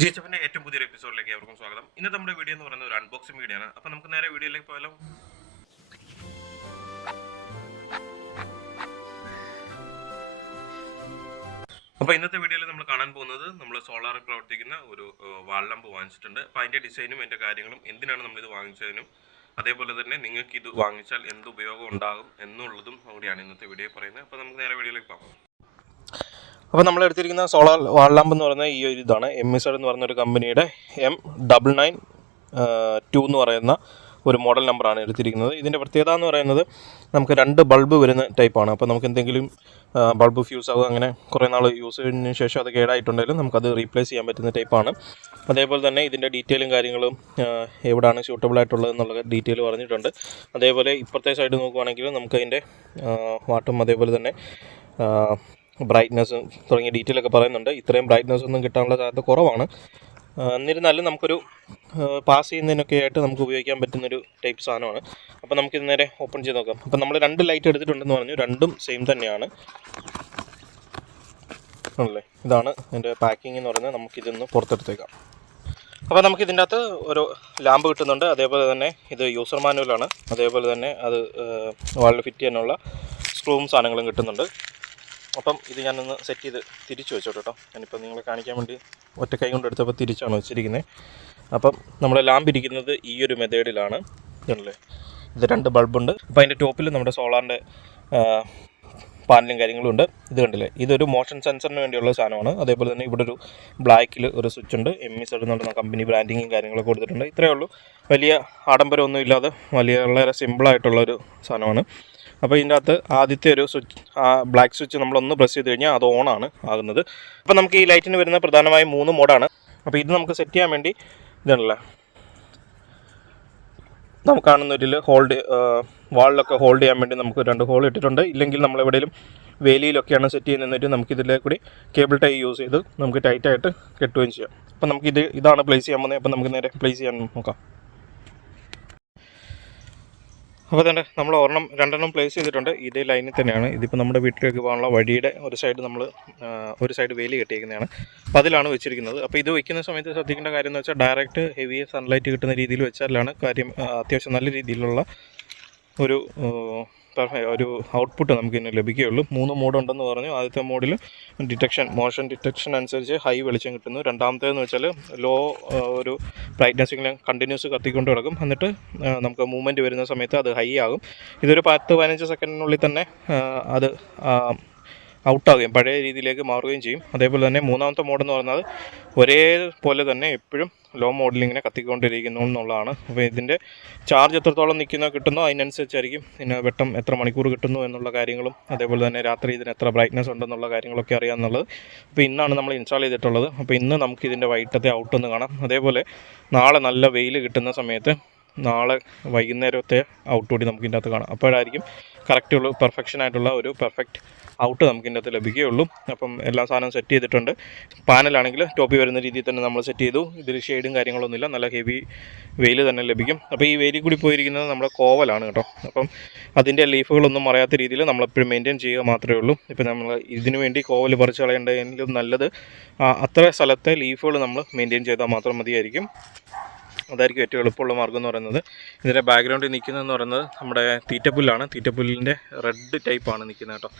ജിഎച്ച്എഫിന്റെ ഏറ്റവും പുതിയൊരു എപ്പിസോഡിലേക്ക് ഏവർക്കും സ്വാഗതം. ഇന്നത്തെ നമ്മുടെ വീഡിയോ എന്ന് പറയുന്നത് ഒരു അൺബോക്സിംഗ് വീഡിയോ ആണ്. അപ്പോൾ നമുക്ക് നേരെ വീഡിയോയിലേക്ക് പോയാലോ. അപ്പോൾ ഇന്നത്തെ വീഡിയോയിൽ നമ്മൾ കാണാൻ പോകുന്നത് നമ്മൾ സോളാറിൽ പ്രവർത്തിക്കുന്ന ഒരു വാൾ ലാമ്പ് വാങ്ങിച്ചിട്ടുണ്ട്. അപ്പോൾ അതിൻ്റെ ഡിസൈനും അതിൻ്റെ കാര്യങ്ങളും എന്തിനാണ് നമ്മളിത് വാങ്ങിച്ചതിനും അതേപോലെ തന്നെ നിങ്ങൾക്ക് ഇത് വാങ്ങിച്ചാൽ എന്ത് ഉപയോഗം ഉണ്ടാകും എന്നുള്ളതും കൂടിയാണ് ഇന്നത്തെ വീഡിയോ പറയുന്നത്. അപ്പോൾ നമുക്ക് നേരെ വീഡിയോയിലേക്ക് പോകാം. അപ്പോൾ നമ്മൾ എടുത്തിരിക്കുന്ന സോളാർ വാൾ ലാമ്പ് എന്ന് പറയുന്നത് ഈ ഒരു ഇതാണ് MSR എന്ന് പറഞ്ഞൊരു കമ്പനിയുടെ M992 എന്ന് പറയുന്ന ഒരു മോഡൽ നമ്പറാണ് എടുത്തിരിക്കുന്നത്. ഇതിൻ്റെ പ്രത്യേകത എന്ന് പറയുന്നത് നമുക്ക് 2 ബൾബ് വരുന്ന ടൈപ്പാണ്. അപ്പോൾ നമുക്ക് എന്തെങ്കിലും ബൾബ് ഫ്യൂസ് ആകുക അങ്ങനെ കുറേ നാൾ യൂസ് ചെയ്തതിന് ശേഷം അത് കേടായിട്ടുണ്ടെങ്കിലും നമുക്കത് റീപ്ലേസ് ചെയ്യാൻ പറ്റുന്ന ടൈപ്പാണ്. അതേപോലെ തന്നെ ഇതിൻ്റെ ഡീറ്റെയിലും കാര്യങ്ങളും എവിടെയാണ് സ്യൂട്ടബിൾ ആയിട്ടുള്ളത് എന്നുള്ള ഡീറ്റെയിൽ പറഞ്ഞിട്ടുണ്ട്. അതേപോലെ ഇപ്പുറത്തെ സൈഡ് നോക്കുവാണെങ്കിൽ നമുക്കതിൻ്റെ വാട്ടും അതേപോലെ തന്നെ ബ്രൈറ്റ്നസ് തുടങ്ങിയ ഡീറ്റെയിലൊക്കെ പറയുന്നുണ്ട്. ഇത്രയും ബ്രൈറ്റ്നസ് ഒന്നും കിട്ടാനുള്ള സാധ്യത കുറവാണ്. എന്നിരുന്നാലും നമുക്കൊരു പാസ് ചെയ്യുന്നതിനൊക്കെ ആയിട്ട് നമുക്ക് ഉപയോഗിക്കാൻ പറ്റുന്നൊരു ടൈപ്പ് സാധനമാണ്. അപ്പോൾ നമുക്കിത് നേരെ ഓപ്പൺ ചെയ്ത് നോക്കാം. അപ്പോൾ നമ്മൾ 2 ലൈറ്റ് എടുത്തിട്ടുണ്ടെന്ന് പറഞ്ഞു, രണ്ടും സെയിം തന്നെയാണ് ആണല്ലേ. ഇതാണ് എൻ്റെ പാക്കിംഗ് എന്ന് പറയുന്നത്. നമുക്കിതൊന്ന് പുറത്തെടുത്തേക്കാം. അപ്പോൾ നമുക്കിതിൻ്റെ അകത്ത് ഒരു ലാമ്പ് കിട്ടുന്നുണ്ട്. അതേപോലെ തന്നെ ഇത് യൂസർ മാനുവലാണ്. അതേപോലെ തന്നെ അത് വാളിൽ ഫിറ്റ് ചെയ്യാനുള്ള സ്ക്രൂവും സാധനങ്ങളും കിട്ടുന്നുണ്ട്. അപ്പം ഇത് ഞാനൊന്ന് സെറ്റ് ചെയ്ത് തിരിച്ചു വെച്ചോട്ടോ കേട്ടോ. ഞാനിപ്പോൾ നിങ്ങളെ കാണിക്കാൻ വേണ്ടി ഒറ്റ കൈ കൊണ്ട് എടുത്തപ്പോൾ തിരിച്ചാണ് വെച്ചിരിക്കുന്നത്. അപ്പം നമ്മുടെ ലാമ്പ് ഇരിക്കുന്നത് ഈ ഒരു മെത്തേഡിലാണ്. ഇതല്ലേ, ഇത് 2 ബൾബുണ്ട്. അപ്പോൾ അതിൻ്റെ ടോപ്പിൽ നമ്മുടെ സോളാറിൻ്റെ പാനലും കാര്യങ്ങളും ഉണ്ട്. ഇത് കണ്ടില്ലേ, ഇതൊരു മോഷൻ സെൻസറിന് വേണ്ടിയുള്ള സാധനമാണ്. അതേപോലെ തന്നെ ഇവിടെ ഒരു ബ്ലാക്കിൽ ഒരു സ്വിച്ച് ഉണ്ട്. MSR എന്നുള്ള കമ്പനി ബ്രാൻഡിങ്ങും കാര്യങ്ങളൊക്കെ കൊടുത്തിട്ടുണ്ട്. ഇത്രയേ ഉള്ളൂ. വലിയ ആഡംബരമൊന്നും ഇല്ലാതെ വളരെ സിമ്പിളായിട്ടുള്ളൊരു സാധനമാണ്. അപ്പോൾ ഇതിൻ്റെ അകത്ത് ആദ്യത്തെ ഒരു സ്വിച്ച്, ബ്ലാക്ക് സ്വിച്ച് നമ്മളൊന്ന് പ്രസ് ചെയ്ത് കഴിഞ്ഞാൽ അത് ഓണാണ് ആകുന്നത്. അപ്പോൾ നമുക്ക് ഈ ലൈറ്റിന് വരുന്ന പ്രധാനമായും 3 മോഡാണ്. അപ്പോൾ ഇത് നമുക്ക് സെറ്റ് ചെയ്യാൻ വേണ്ടി ഇതാണല്ലേ, നമുക്ക് കാണുന്നൊരിൽ വാളിലൊക്കെ ഹോൾഡ് ചെയ്യാൻ വേണ്ടി നമുക്ക് 2 ഹോൾ ഇട്ടിട്ടുണ്ട്. ഇല്ലെങ്കിൽ നമ്മളെവിടെയും വേലിയിലൊക്കെയാണ് സെറ്റ് ചെയ്യുന്നതെന്നിട്ട് നമുക്കിതിലെ കൂടി കേബിൾ ടൈ യൂസ് ചെയ്ത് നമുക്ക് ടൈറ്റായിട്ട് കെട്ടുകയും ചെയ്യാം. അപ്പോൾ ഇതാണ് പ്ലേസ് ചെയ്യാൻ പോകുന്നത്. അപ്പോൾ നമുക്ക് നേരെ പ്ലേസ് ചെയ്യാൻ നോക്കാം. അപ്പോൾ തന്നെ നമ്മൾ 2 പ്ലേസ് ചെയ്തിട്ടുണ്ട്. ഇതേ ലൈനിൽ തന്നെയാണ്. ഇതിപ്പോൾ നമ്മുടെ വീട്ടിലേക്ക് പോകാനുള്ള വഴിയുടെ ഒരു സൈഡ് വേലി കെട്ടിയിരിക്കുന്നതാണ്. അപ്പോൾ അതിലാണ് വെച്ചിരിക്കുന്നത്. അപ്പോൾ ഇത് വയ്ക്കുന്ന സമയത്ത് ശ്രദ്ധിക്കേണ്ട കാര്യം എന്ന് വെച്ചാൽ ഡയറക്റ്റ് ഹെവി സൺലൈറ്റ് കിട്ടുന്ന രീതിയിൽ വെച്ചാലാണ് കാര്യം അത്യാവശ്യം നല്ല രീതിയിലുള്ള ഒരു ഔട്ട്പുട്ട് നമുക്കിന്ന് ലഭിക്കുകയുള്ളൂ. 3 മോഡുണ്ടെന്ന് പറഞ്ഞു. ആദ്യത്തെ മോഡിൽ മോഷൻ ഡിറ്റക്ഷൻ അനുസരിച്ച് ഹൈ വെളിച്ചം കിട്ടുന്നു. രണ്ടാമത്തേതെന്ന് വെച്ചാൽ ലോ ഒരു ബ്രൈറ്റ്നസ് ഇങ്ങനെ കണ്ടിന്യൂസ് കത്തിക്കൊണ്ട് കിടക്കും. എന്നിട്ട് നമുക്ക് മൂവ്മെൻറ്റ് വരുന്ന സമയത്ത് അത് ഹൈ ആകും. ഇതൊരു 10-15 സെക്കൻഡിനുള്ളിൽ തന്നെ അത് ഔട്ടാകുകയും പഴയ രീതിയിലേക്ക് മാറുകയും ചെയ്യും. അതേപോലെ തന്നെ മൂന്നാമത്തെ മോഡെന്ന് പറയുന്നത് ഒരേപോലെ തന്നെ എപ്പോഴും ലോ മോഡിലിങ്ങനെ കത്തിക്കൊണ്ടിരിക്കുന്നു എന്നുള്ളതാണ്. അപ്പോൾ ഇതിൻ്റെ ചാർജ് എത്രത്തോളം കിട്ടുന്നോ അതിനനുസരിച്ചായിരിക്കും ഇതിന് വെട്ടം എത്ര മണിക്കൂർ കിട്ടുന്നു എന്നുള്ള കാര്യങ്ങളും അതേപോലെ തന്നെ രാത്രി ഇതിന് എത്ര ബ്രൈറ്റ്നസ് ഉണ്ടെന്നുള്ള കാര്യങ്ങളൊക്കെ അറിയാമെന്നുള്ളത്. അപ്പോൾ ഇന്നാണ് നമ്മൾ ഇൻസ്റ്റാൾ ചെയ്തിട്ടുള്ളത്. അപ്പോൾ ഇന്ന് നമുക്ക് ഇതിൻ്റെ വൈകിട്ടത്തെ ഔട്ടൊന്ന് കാണാം. അതേപോലെ നാളെ നല്ല വെയിൽ കിട്ടുന്ന സമയത്ത് നാളെ വൈകുന്നേരത്തെ ഔട്ട് കൂടി നമുക്ക് ഇതിൻ്റെ അകത്ത് കാണാം. അപ്പോഴായിരിക്കും കറക്റ്റുള്ള പെർഫെക്ഷനായിട്ടുള്ള ഒരു പെർഫെക്റ്റ് ഔട്ട് നമുക്ക് ഇതിൻ്റെ അകത്ത് ലഭിക്കുകയുള്ളൂ. അപ്പം എല്ലാ സാധനവും സെറ്റ് ചെയ്തിട്ടുണ്ട്. പാനലാണെങ്കിൽ ടോപ്പിൽ വരുന്ന രീതിയിൽ തന്നെ നമ്മൾ സെറ്റ് ചെയ്തു. ഇതിൽ ഷെയ്ഡും കാര്യങ്ങളൊന്നുമില്ല. നല്ല ഹെവി വെയിൽ തന്നെ ലഭിക്കും. അപ്പോൾ ഈ വെയിലിൽ കൂടി പോയിരിക്കുന്നത് നമ്മുടെ കോവലാണ് കേട്ടോ. അപ്പം അതിൻ്റെ ലീഫുകളൊന്നും മറയാത്ത രീതിയിൽ നമ്മളെപ്പോഴും മെയിൻറ്റെയിൻ ചെയ്യുക മാത്രമേ ഉള്ളൂ. ഇപ്പം നമ്മൾ ഇതിനു വേണ്ടി കോവൽ പറിച്ച് കളയേണ്ടതിലും നല്ലത് അത്ര സ്ഥലത്തെ ലീഫുകൾ നമ്മൾ മെയിൻറ്റെയിൻ ചെയ്താൽ മാത്രം മതിയായിരിക്കും. അതായിരിക്കും ഏറ്റവും എളുപ്പമുള്ള മാർഗ്ഗം എന്ന് പറയുന്നത്. ഇതിൻ്റെ ബാക്ക്ഗ്രൗണ്ടിൽ നിൽക്കുന്നതെന്ന് പറയുന്നത് നമ്മുടെ തീറ്റപ്പുല്ലാണ്. തീറ്റപ്പുല്ലിൻ്റെ റെഡ് ടൈപ്പാണ് നിൽക്കുന്നത് കേട്ടോ.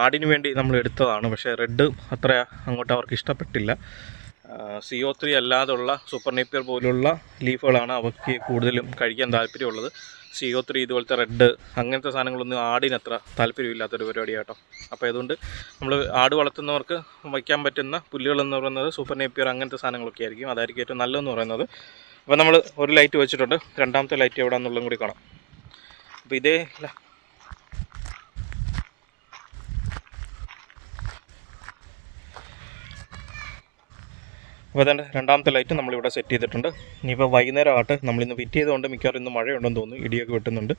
ആടിന് വേണ്ടി നമ്മൾ എടുത്തതാണ്. പക്ഷേ റെഡ് അത്ര അങ്ങോട്ട് അവർക്ക് ഇഷ്ടപ്പെട്ടില്ല. CO3 അല്ലാതുള്ള സൂപ്പർ നേപ്പിയർ പോലുള്ള ലീഫുകളാണ് അവർക്ക് കൂടുതലും കഴിക്കാൻ താല്പര്യമുള്ളത്. CO3 ഇതുപോലത്തെ റെഡ് അങ്ങനത്തെ സാധനങ്ങളൊന്നും ആടിനത്ര താല്പര്യമില്ലാത്തൊരു പരിപാടിയാട്ടോ. അപ്പോൾ അതുകൊണ്ട് നമ്മൾ ആട് വളർത്തുന്നവർക്ക് വയ്ക്കാൻ പറ്റുന്ന പുല്ലുകളെന്ന് പറയുന്നത് സൂപ്പർ നേപ്പിയർ അങ്ങനത്തെ സാധനങ്ങളൊക്കെ ആയിരിക്കും. അതായിരിക്കും ഏറ്റവും നല്ലതെന്ന് പറയുന്നത്. അപ്പോൾ നമ്മൾ ഒരു ലൈറ്റ് വെച്ചിട്ടുണ്ട്. രണ്ടാമത്തെ ലൈറ്റ് എവിടെയാണെന്നുള്ളതും കൂടി കാണാം. അപ്പോൾ ഇതേ അപ്പോൾ അതിൻ്റെ രണ്ടാമത്തെ ലൈറ്റ് നമ്മളിവിടെ സെറ്റ് ചെയ്തിട്ടുണ്ട്. ഇനിയിപ്പോൾ വൈകുന്നേരം ആയിട്ട് നമ്മളിന്ന് ഫിറ്റ് ചെയ്തുകൊണ്ട് മിക്കവാറും ഇന്ന് മഴയുണ്ടെന്ന് തോന്നുന്നു. ഇടിയൊക്കെ വെട്ടുന്നുണ്ട്.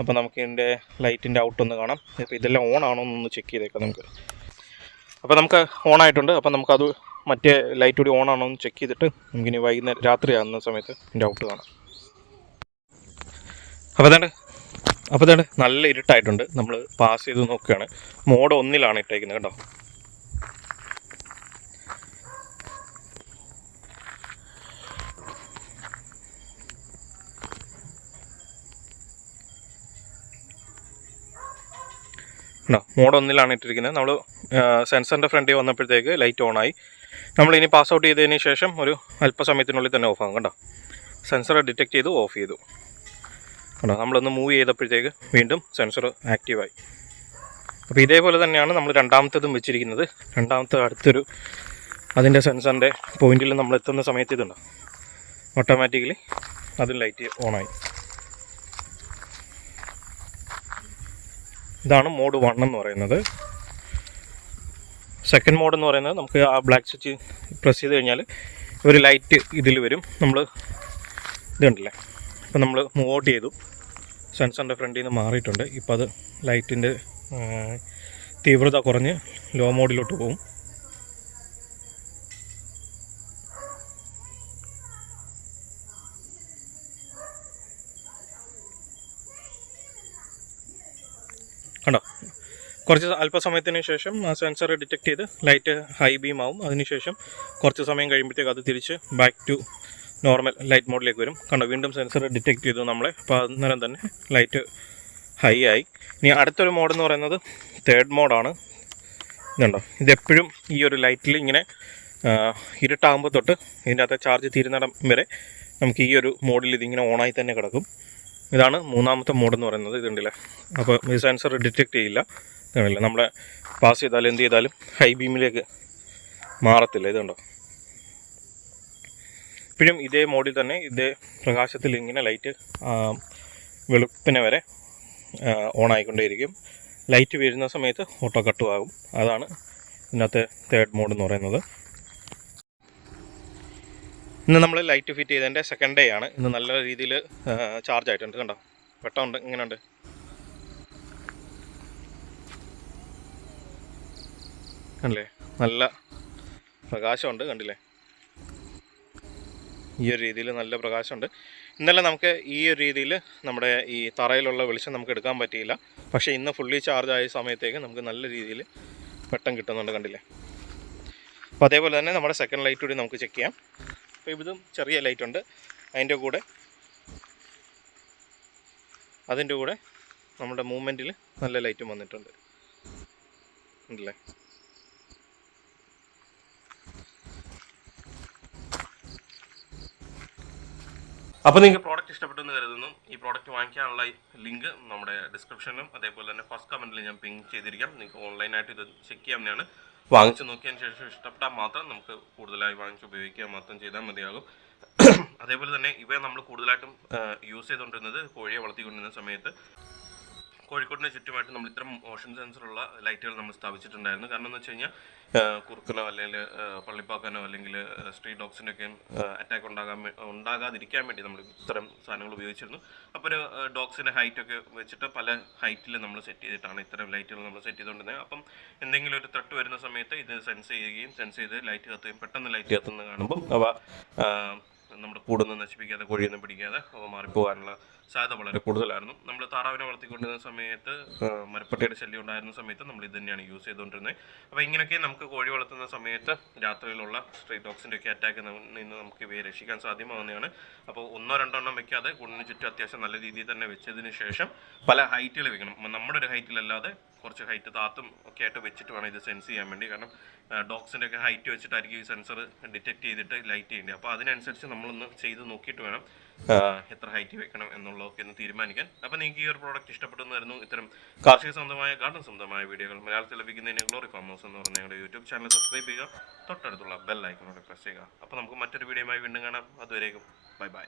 അപ്പോൾ നമുക്ക് ഇതിൻ്റെ ലൈറ്റിൻ്റെ ഔട്ടൊന്ന് കാണാം. ഇപ്പോൾ ഇതെല്ലാം ഓൺ ആണോ എന്നൊന്ന് ചെക്ക് ചെയ്തേക്കാം നമുക്ക്. അപ്പോൾ നമുക്ക് ഓണായിട്ടുണ്ട്. അപ്പോൾ നമുക്കത് മറ്റേ ലൈറ്റ് കൂടി ഓൺ ആണോ എന്ന് ചെക്ക് ചെയ്തിട്ട് നമുക്കിനി വൈകുന്നേരം രാത്രി ആകുന്ന സമയത്ത് ഇതിൻ്റെ ഔട്ട് കാണാം. അപ്പോൾ അതേണ്ട നല്ല ഇരുട്ടായിട്ടുണ്ട്. നമ്മൾ പാസ് ചെയ്ത് നോക്കുകയാണ്. മോഡ് 1 ഇട്ടേക്കുന്നത് കേട്ടോ. ഉണ്ടോ, മോഡ് 1 ഇട്ടിരിക്കുന്നത്. നമ്മൾ സെൻസറിൻ്റെ ഫ്രണ്ടിൽ വന്നപ്പോഴത്തേക്ക് ലൈറ്റ് ഓണായി. നമ്മളിനി പാസ് ഔട്ട് ചെയ്തതിന് ശേഷം ഒരു അല്പസമയത്തിനുള്ളിൽ തന്നെ ഓഫ് ആകും. കണ്ടോ, സെൻസർ ഡിറ്റക്ട് ചെയ്തു ഓഫ് ചെയ്തു. കണ്ടോ, നമ്മളൊന്ന് മൂവ് ചെയ്തപ്പോഴത്തേക്ക് വീണ്ടും സെൻസർ ആക്റ്റീവായി. അപ്പോൾ ഇതേപോലെ തന്നെയാണ് നമ്മൾ രണ്ടാമത്തതും വെച്ചിരിക്കുന്നത്. രണ്ടാമത്തെ അടുത്തൊരു അതിൻ്റെ സെൻസറിൻ്റെ പോയിന്റിൽ നമ്മൾ എത്തുന്ന സമയത്ത് ഇതുണ്ടോ, ഓട്ടോമാറ്റിക്കലി അതും ലൈറ്റ് ഓണായി. ഇതാണ് മോഡ് 1 എന്ന് പറയുന്നത്. സെക്കൻഡ് മോഡ് എന്ന് പറയുന്നത് നമുക്ക് ആ ബ്ലാക്ക് സ്വിച്ച് പ്രസ് ചെയ്ത് കഴിഞ്ഞാൽ ഒരു ലൈറ്റ് ഇതിൽ വരും. നമ്മൾ ഇത് കണ്ടില്ലേ, ഇപ്പം നമ്മൾ മൂവ് ഔട്ട് ചെയ്തു, സെൻസറിൻ്റെ ഫ്രണ്ടിൽ നിന്ന് മാറിയിട്ടുണ്ട്. ഇപ്പോൾ അത് ലൈറ്റിൻ്റെ തീവ്രത കുറഞ്ഞ് ലോ മോഡിലോട്ട് പോകും. കണ്ടോ, കുറച്ച് അല്പസമയത്തിന് ശേഷം ആ സെൻസർ ഡിറ്റക്ട് ചെയ്ത് ലൈറ്റ് ഹൈ ബീം ആവും. അതിനുശേഷം കുറച്ച് സമയം കഴിയുമ്പോഴത്തേക്ക് അത് തിരിച്ച് ബാക്ക് ടു നോർമൽ ലൈറ്റ് മോഡിലേക്ക് വരും. കണ്ടോ, വീണ്ടും സെൻസർ ഡിറ്റക്ട് ചെയ്തു നമ്മളെ. അപ്പോൾ അന്നേരം തന്നെ ലൈറ്റ് ഹൈ ആയി. ഇനി അടുത്തൊരു മോഡെന്ന് പറയുന്നത് തേർഡ് മോഡാണ്. ഇതുണ്ടോ, ഇതെപ്പോഴും ഈ ഒരു ലൈറ്റിൽ ഇങ്ങനെ ഇരുട്ടാകുമ്പോൾ തൊട്ട് ഇതിൻ്റെ അകത്തെ ചാർജ് തീരുന്നിടം വരെ നമുക്ക് ഈ ഒരു മോഡിൽ ഇതിങ്ങനെ ഓണായി തന്നെ കിടക്കും. ഇതാണ് മൂന്നാമത്തെ മോഡെന്ന് പറയുന്നത്. ഇതുണ്ടല്ലേ, അപ്പോൾ ഈ സെൻസർ ഡിറ്റക്ട് ചെയ്യില്ല. ഇതുണ്ടല്ലേ, നമ്മളെ പാസ് ചെയ്താലും എന്ത് ചെയ്താലും ഹൈ ബീമിലേക്ക് മാറത്തില്ല. ഇതുണ്ടോ, ഇപ്പോഴും ഇതേ മോഡിൽ തന്നെ ഇതേ പ്രകാശത്തിൽ ഇങ്ങനെ ലൈറ്റ് വെളുപ്പിനെ വരെ ഓണായിക്കൊണ്ടേയിരിക്കും. ലൈറ്റ് വീഴുന്ന സമയത്ത് ഓട്ടോ കട്ടും ആകും. അതാണ് ഇതിനകത്തെ തേർഡ് മോഡ് എന്ന് പറയുന്നത്. ഇന്ന് നമ്മൾ ലൈറ്റ് ഫിറ്റ് ചെയ്തതിൻ്റെ സെക്കൻഡ് ഡേ ആണ്. ഇന്ന് നല്ല രീതിയിൽ ചാർജ് ആയിട്ടുണ്ട്. കണ്ടോ, വെട്ടമുണ്ട്, ഇങ്ങനെയുണ്ട്. കണ്ടില്ലേ, നല്ല പ്രകാശമുണ്ട്. കണ്ടില്ലേ, ഈ ഒരു രീതിയിൽ നല്ല പ്രകാശമുണ്ട്. ഇന്നലെ നമുക്ക് ഈ ഒരു രീതിയിൽ നമ്മുടെ ഈ തറയിലുള്ള വെളിച്ചം നമുക്ക് എടുക്കാൻ പറ്റിയില്ല. പക്ഷേ ഇന്ന് ഫുള്ളി ചാർജ് ആയ സമയത്തേക്ക് നമുക്ക് നല്ല രീതിയിൽ വെട്ടം കിട്ടുന്നുണ്ട്. കണ്ടില്ലേ. അപ്പോൾ അതേപോലെ തന്നെ നമ്മുടെ സെക്കൻഡ് ലൈറ്റ് കൂടി നമുക്ക് ചെക്ക് ചെയ്യാം. അപ്പോൾ ഇതും ചെറിയ ലൈറ്റ് ഉണ്ട്. അതിൻ്റെ കൂടെ നമ്മുടെ മൂവ്മെൻറ്റിൽ നല്ല ലൈറ്റും വന്നിട്ടുണ്ട്. ഉണ്ടല്ലേ. അപ്പോൾ നിങ്ങൾക്ക് പ്രോഡക്റ്റ് ഇഷ്ടപ്പെട്ടെന്ന് കരുതുന്നു. ഈ പ്രോഡക്റ്റ് വാങ്ങിക്കാനുള്ള ലിങ്ക് നമ്മുടെ ഡിസ്ക്രിപ്ഷനിലും അതേപോലെ തന്നെ ഫസ്റ്റ് കമൻറ്റിൽ ഞാൻ പിൻ ചെയ്തിരിക്കാം. നിങ്ങൾക്ക് ഓൺലൈനായിട്ട് ഇത് ചെക്ക് ചെയ്യാവുന്നതാണ്. വാങ്ങിച്ച് നോക്കിയതിന് ശേഷം ഇഷ്ടപ്പെട്ടാൽ മാത്രം നമുക്ക് കൂടുതലായി വാങ്ങിച്ച് ഉപയോഗിക്കുക മാത്രം ചെയ്താൽ മതിയാകും. അതേപോലെ തന്നെ ഇവ നമ്മൾ കൂടുതലായിട്ടും യൂസ് ചെയ്തുകൊണ്ടിരുന്നത് കോഴിയെ വളർത്തിക്കൊണ്ടിരുന്ന സമയത്ത് കോഴിക്കോടിന് ചുറ്റുമായിട്ട് നമ്മൾ ഇത്തരം മോഷൻ സെൻസറുള്ള ലൈറ്റുകൾ നമ്മൾ സ്ഥാപിച്ചിട്ടുണ്ടായിരുന്നു. കാരണം എന്ന് വെച്ച് കഴിഞ്ഞാൽ കുറുക്കനോ അല്ലെങ്കിൽ പള്ളിപ്പാക്കാനോ അല്ലെങ്കിൽ സ്ട്രീറ്റ് ഡോഗ്സിൻ്റെയൊക്കെ അറ്റാക്ക് ഉണ്ടാകാതിരിക്കാൻ വേണ്ടി നമ്മൾ ഇത്തരം സാധനങ്ങൾ ഉപയോഗിച്ചിരുന്നു. അപ്പോൾ ഒരു ഡോഗ്സിൻ്റെ ഹൈറ്റൊക്കെ വെച്ചിട്ട് പല ഹൈറ്റിൽ നമ്മൾ സെറ്റ് ചെയ്തിട്ടാണ് ഇത്തരം ലൈറ്റുകൾ നമ്മൾ സെറ്റ് ചെയ്തുകൊണ്ടിരുന്നത്. അപ്പം എന്തെങ്കിലും ഒരു ത്രട്ട് വരുന്ന സമയത്ത് ഇത് സെൻസ് ചെയ്ത് ലൈറ്റ് കത്തുകയും പെട്ടെന്ന് ലൈറ്റ് കത്തുന്നത് കാണുമ്പം അവ നമ്മുടെ കൂടൊന്നും നശിപ്പിക്കാതെ കോഴിയൊന്നും പിടിക്കാതെ അവ മാറിപ്പോകാനുള്ള സാധ്യത വളരെ കൂടുതലായിരുന്നു. നമ്മൾ താറാവിനെ വളർത്തിക്കൊണ്ടിരുന്ന സമയത്ത് മരപ്പട്ടിയുടെ ശല്യം ഉണ്ടായിരുന്ന സമയത്ത് നമ്മൾ ഇത് തന്നെയാണ് യൂസ് ചെയ്തുകൊണ്ടിരുന്നത്. അപ്പോൾ ഇങ്ങനെയൊക്കെ നമുക്ക് കോഴി വളർത്തുന്ന സമയത്ത് രാത്രിയിലുള്ള സ്ട്രീറ്റ് ഡോഗ്സിൻ്റെ ഒക്കെ അറ്റാക്കിൽ നിന്ന് നമുക്ക് ഇവയെ രക്ഷിക്കാൻ സാധ്യമാവുന്നതാണ്. അപ്പോൾ 1-2 എണ്ണം വെക്കാതെ കൂടിന് ചുറ്റും അത്യാവശ്യം നല്ല രീതിയിൽ തന്നെ വെച്ചതിന് ശേഷം പല ഹൈറ്റുകൾ വെക്കണം. നമ്മുടെ ഒരു ഹൈറ്റിലല്ലാതെ കുറച്ച് ഹൈറ്റ് താത്തും ഒക്കെ ആയിട്ട് വെച്ചിട്ട് വേണം ഇത് സെൻസ് ചെയ്യാൻ വേണ്ടി. കാരണം ഡോഗ്സിൻ്റെ ഒക്കെ ഹൈറ്റ് വെച്ചിട്ടായിരിക്കും ഈ സെൻസർ ഡിറ്റക്ട് ചെയ്തിട്ട് ലൈറ്റ് ചെയ്യേണ്ടത്. അപ്പോൾ അതിനനുസരിച്ച് നമ്മളൊന്ന് ചെയ്ത് നോക്കിയിട്ട് വേണം എത്ര ഹൈറ്റ് വെക്കണം എന്നുള്ളതൊക്കെ ഒന്ന് തീരുമാനിക്കാൻ. അപ്പോൾ നിങ്ങൾക്ക് ഈ ഒരു പ്രോഡക്റ്റ് ഇഷ്ടപ്പെട്ടെന്നായിരുന്നു. ഇത്തരം കാർഷിക സംബന്ധമായ ഗാർഡൻ സംബന്ധമായ വീഡിയോകൾ മലയാളത്തിൽ ലഭിക്കുന്നതിന് ഗ്ലോറി ഫാം ഹൗസ് എന്ന് പറഞ്ഞ ഞങ്ങളുടെ യൂട്യൂബ് ചാനൽ സബ്സ്ക്രൈബ് ചെയ്യുക, തൊട്ടടുത്തുള്ള ബെൽ ഐക്കണോടെ പ്രസ് ചെയ്യുക. അപ്പോൾ നമുക്ക് മറ്റൊരു വീഡിയോയുമായി വീണ്ടും കാണാം. അതുവരേക്കും ബൈ ബൈ.